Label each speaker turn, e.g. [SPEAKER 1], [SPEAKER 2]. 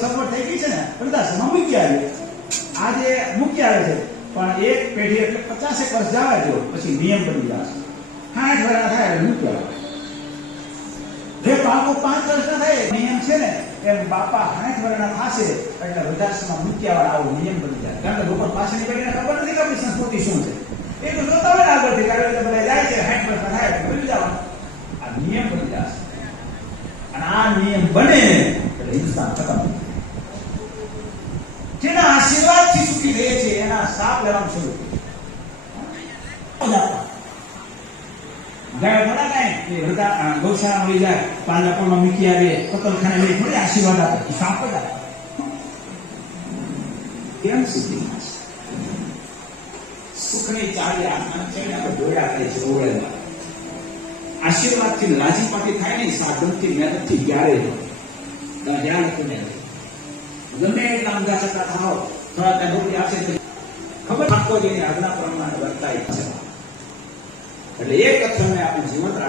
[SPEAKER 1] સગવડ થઈ ગઈ છે ને વૃદ્ધાશ્રમમાં મૂકી આવી આજે મૂકી આવે છે. પણ એક પેઢી એટલે પચાસેક વર્ષ જવા જો પછી નિયમ બની જશે. સાઠ વર્ષ થાય એટલે મૂકી આવે. જે બાળકો પાંચ વર્ષના થાય, નિયમ છે ને, એમ બાપા સાઠ વર્ષના થશે, એટલે વૃદ્ધાશ્રમમાં મૂકી આવે આવો નિયમ બની જાય. કારણ કે લોકો પાછળની પેઢીને ખબર નથી કે આપણી સંસ્કૃતિ શું છે. એ તો જોતા હોય આગળથી કારણ કે બધા જાય છે, સાઠ વર્ષના થાય, ભૂલી જવાનું આ નિયમ બની જશે. અને આ નિયમ બને સુખી રહે છે, એના સાપ લેવાનું શરૂ આશીર્વાદ આપે લાજી જ આપે. કેમ થી ના રાજીપાટી થાય નહીં, સાધનથી મહેનતથી ક્યારે તમે ગમે એટલા ઊંધા ચક્કા થાવ થોડા આપવો જોઈએ ખબર આજ્ઞા પ્રમાણે વર્તાય છે. એટલે એક અથર્મે આપણે જીવન